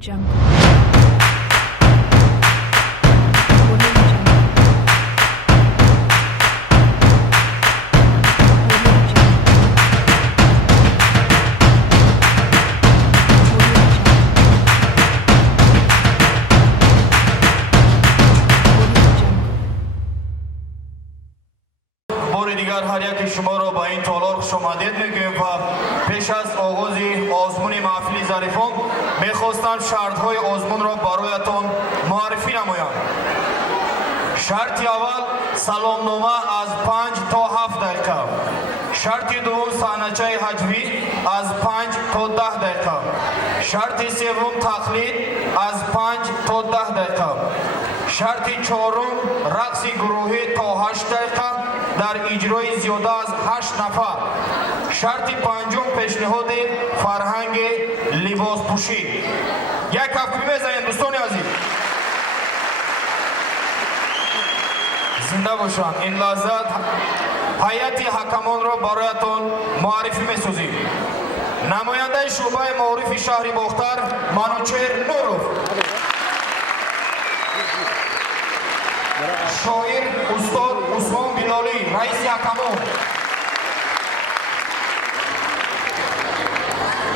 Jungle. دیگر هر یک شما را با این تالار خوش آمدید میگویم و پیش از آغاز آزمون محفل ظریفان میخواستم شرطهای آزمون را برایتان معرفی نمایم. شرط اول سلامنامه از 5 تا 7 دقیقه. شرط دوم صحنه‌چه حجوی از 5 تا 10 دقیقه. شرط سوم تقلید از 5 تا 10 دقیقه. شرط چهارم رقص گروهی تا 8 دقیقه در اجرای زیاده از 8 نفر. شرط پنجم پیشنهاد فرهنگ لباس پوشی. یک کفکی بزنید دوستان عزیز. زنده باشند. این لحظه هیئت حکمان را برایتان معرفی می‌سازیم. نماینده شعبه معارف شهر باختر منوچهر نوروف، شاعر استاد عثمان بلالی رئیس حکمان،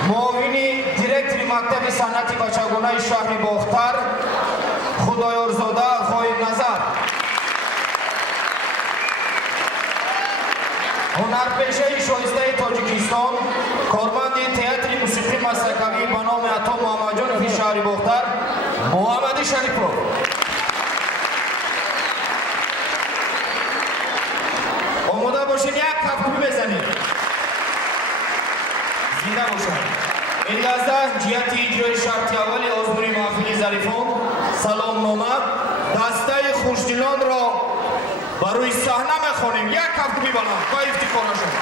معاون دیرکتور مکتب صنعت بچگانه شهر باختر خدایارزاده غایب نظر، هنرپیشه شایسته تاجیکستان کارمند تئاتر موسیقی مسلکوی به نام عطا محمد جان شهر باختر محمد شریف‌پور. آماده باشید یک کفکی بزنید. زنده باشید. این لحظه جهت اجرای شرط اول آزمون محفل ظریفان سلامنامه دسته خوشدلان را برای صحنه میخوانیم. یک کفکی بلند با افتخارشون.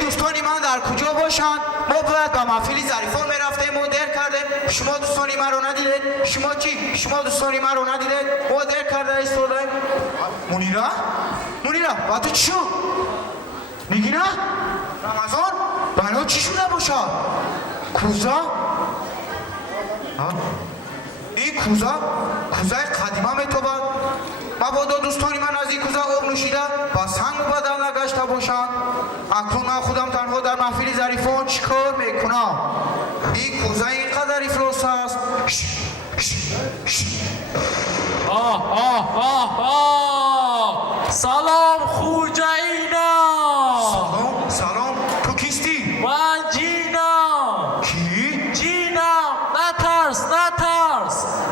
دوستانی من در کجا باشند؟ ما باید با محفل ظریفان میرفتیم و در کردیم. شما دوستانی من رو ندیدید؟ شما چی؟ شما دوستانی من رو ندیدید؟ ما در کرده ایستادیم. منیره با تو چی شد؟ میگی نه؟ رمضان؟ بنا چی شده باشد؟ کوزا؟ این کوزای قدیمه میتوبد. مبادا دوستانی من از این کوزه آب نوشیده با سنگ و بدل نگشته باشند. اکنون من خودم تنها در محفل ظریفان چیکار میکنم؟ این کوزه اینقدر افلاس است. سلام خوجایینا. سلام تو کیستی؟ من جینم. کی؟ جینم. نترس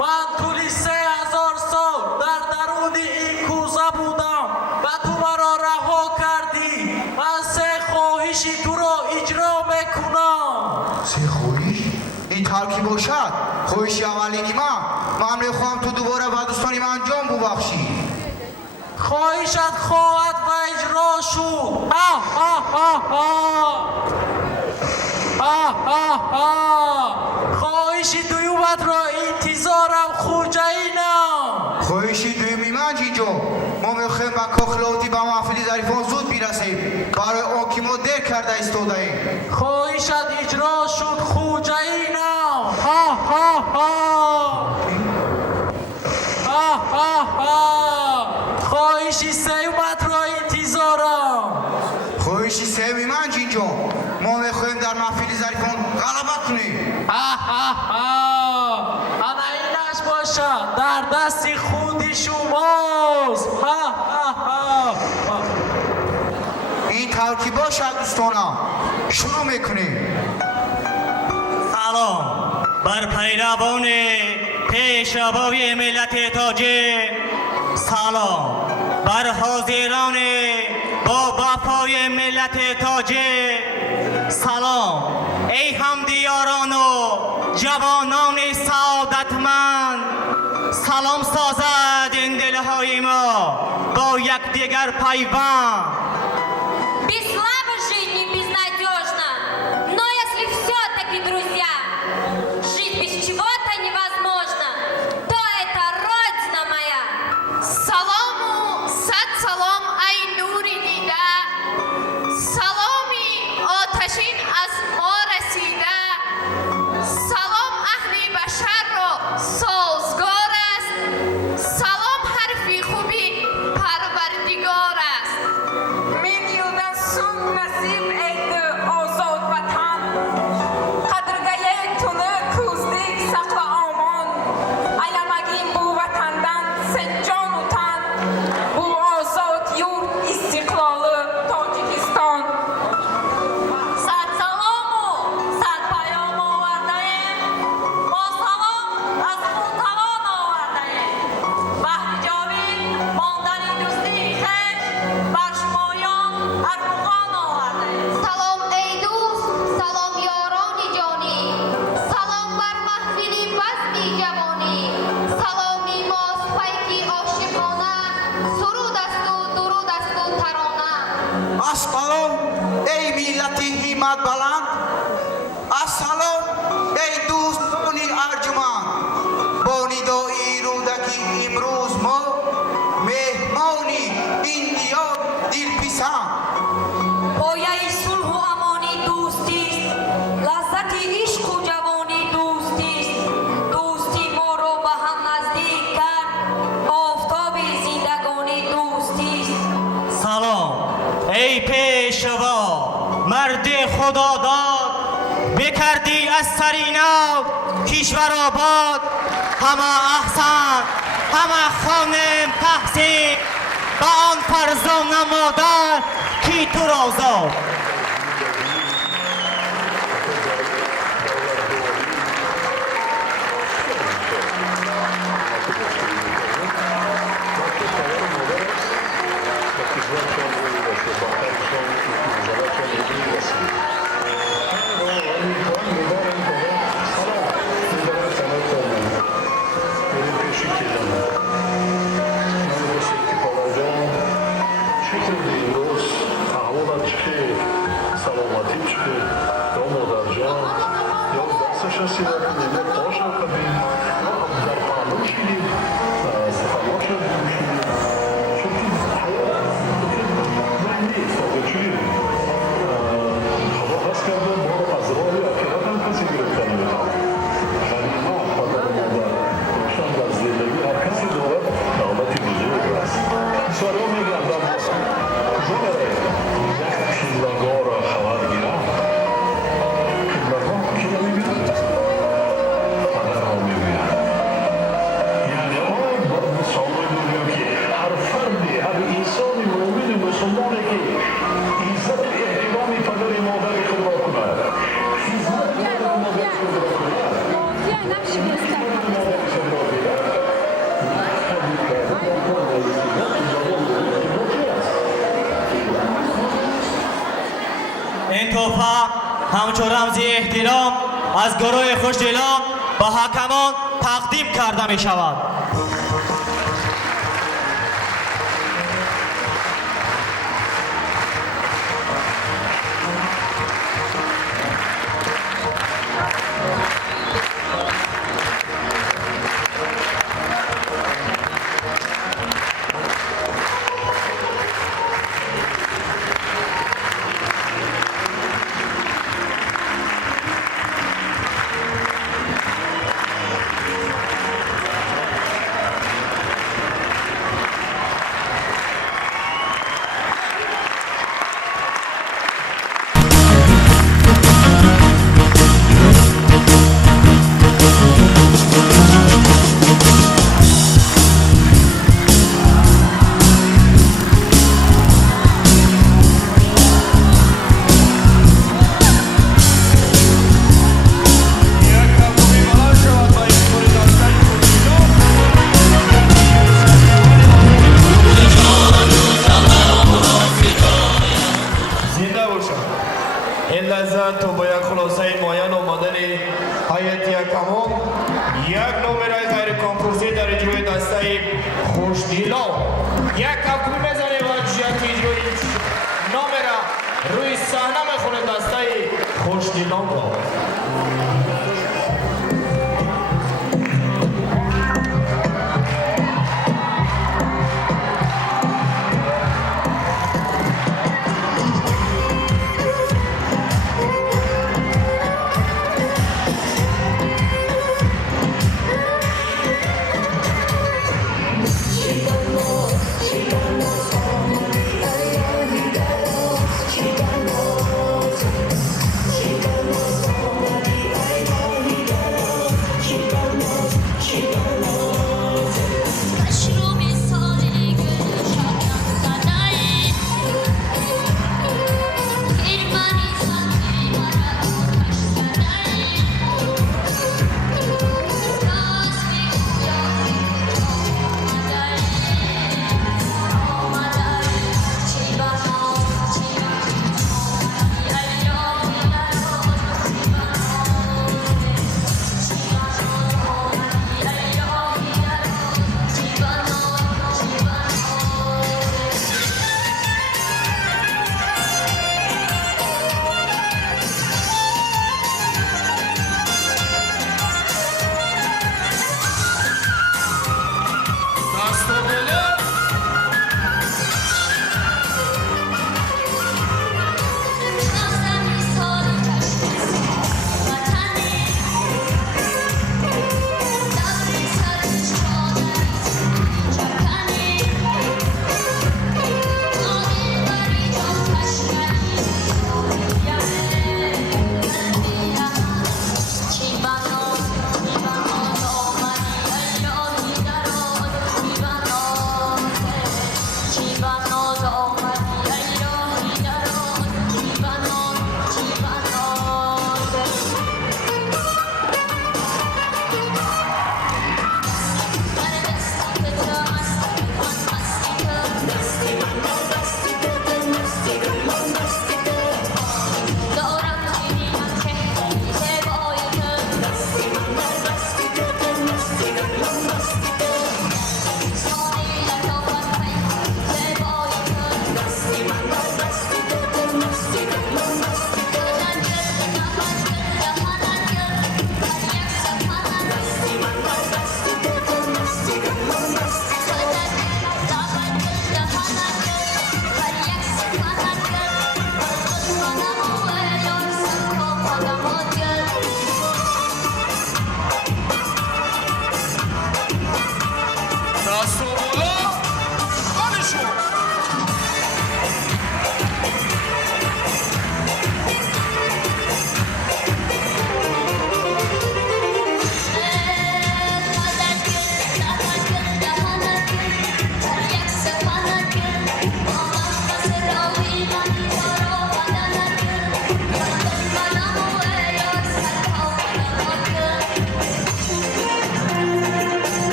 من طولی 3000 سال در درون این کوزه بودم و تو مرا رها کردی. من 3 خواهشی تو را اجرا میکنم. 3 خواهش؟ این ترکی باشد. خواهشی اولینی من میخواهم تو دوباره به دوستانی من جان ببخشی. خواهشت خواهد و اجرا شد. خواهشی دویومت را انتظارم خوجایینم. خواهشی دویمی من جینجا ما میخوایم با کاخلاوتی با محفل ظریفان زود بیرسیم. برای آن که ما در کرده ایستاده ایم. خواهشت اجرا شد خوجایینم. خواهشی سیومت را انتظارم. خواهشی سیوی من جینجا ما میخوایم در محفل ظریفان غلبت کنیم. انا اینش باشد در دست خود شماست. این ترکی باشد دوستانم. شروع میکنیم. سلام بر پیروان پیشروای ملت تاجیک. سلام بر حاضران با وفای ملت تاجیک. سلام ای همدیاران و جوانان سعادتمند. سلام سازد این دلهای ما با یکدیگر پیوند. Без славы жить не безнадежно, но если все-таки, друзья, жить без чего-то невозможно, то это Родина моя. салому сад салом ай нури дида, саломи оташин аз мо расида, салом аҳли башарро созгор аст, салом ҳарфи хуби парвардигор аст. Milyoner so'ng nasib etdi ozod vatan. Qadrgaya tuni ko'zdik saqla omon. Aylamagin bu vatandan sen jon u tan. Bu ozod yurt istiqloli Tojikiston. Сад салому, сад пайому овардаем, бо салом аз худтавон овардаем. Баҳри ҷовид мондани дӯстии хеш бар шумоён армуғон овардаем. салом эй дӯст, салом ёрони ҷонӣ, салом бар маҳфили базми ҷавонӣ, саломи мост пайки ошиқона, сурудасту дурудасту тарона. Асалом эй миллати ҳиммат баланд, ассалом эй дӯстони арҷуманд. Бо нидои рӯдаки имрӯз мо меҳмони ин диёр дилписанд. Пояи сулҳу амони дӯстист, лаззати ишқу ҷавонӣ дӯстист. Дӯсти моро ба ҳам наздик кард, офтоби зиндагонӣ дӯстист. سلام ای پیشوا مرد خداداد، بکردی از سریناب کشور آباد. همه احسن همه خانم تحسین به آن فرزان مادر کی تو را زاد. این تحفه همچون رمزی احترام از گروه خوشدلان به حکمان تقدیم کرده می شود. خوشدیلان یک کپی بزنه و جهت اجرای نامره روی صحنه میخونه دسته خوشدیلان را.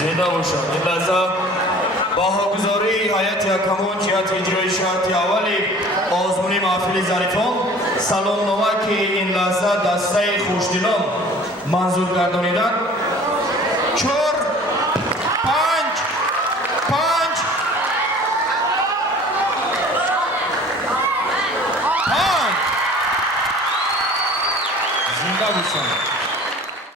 زنده باشد. این لحظه باهاگذاری هیئت یکمان جهت اجرای شرط اولی آزمون محفل ظریفان سلامنامه که این لحظه دسته خوشدلان منظور گردانیدن.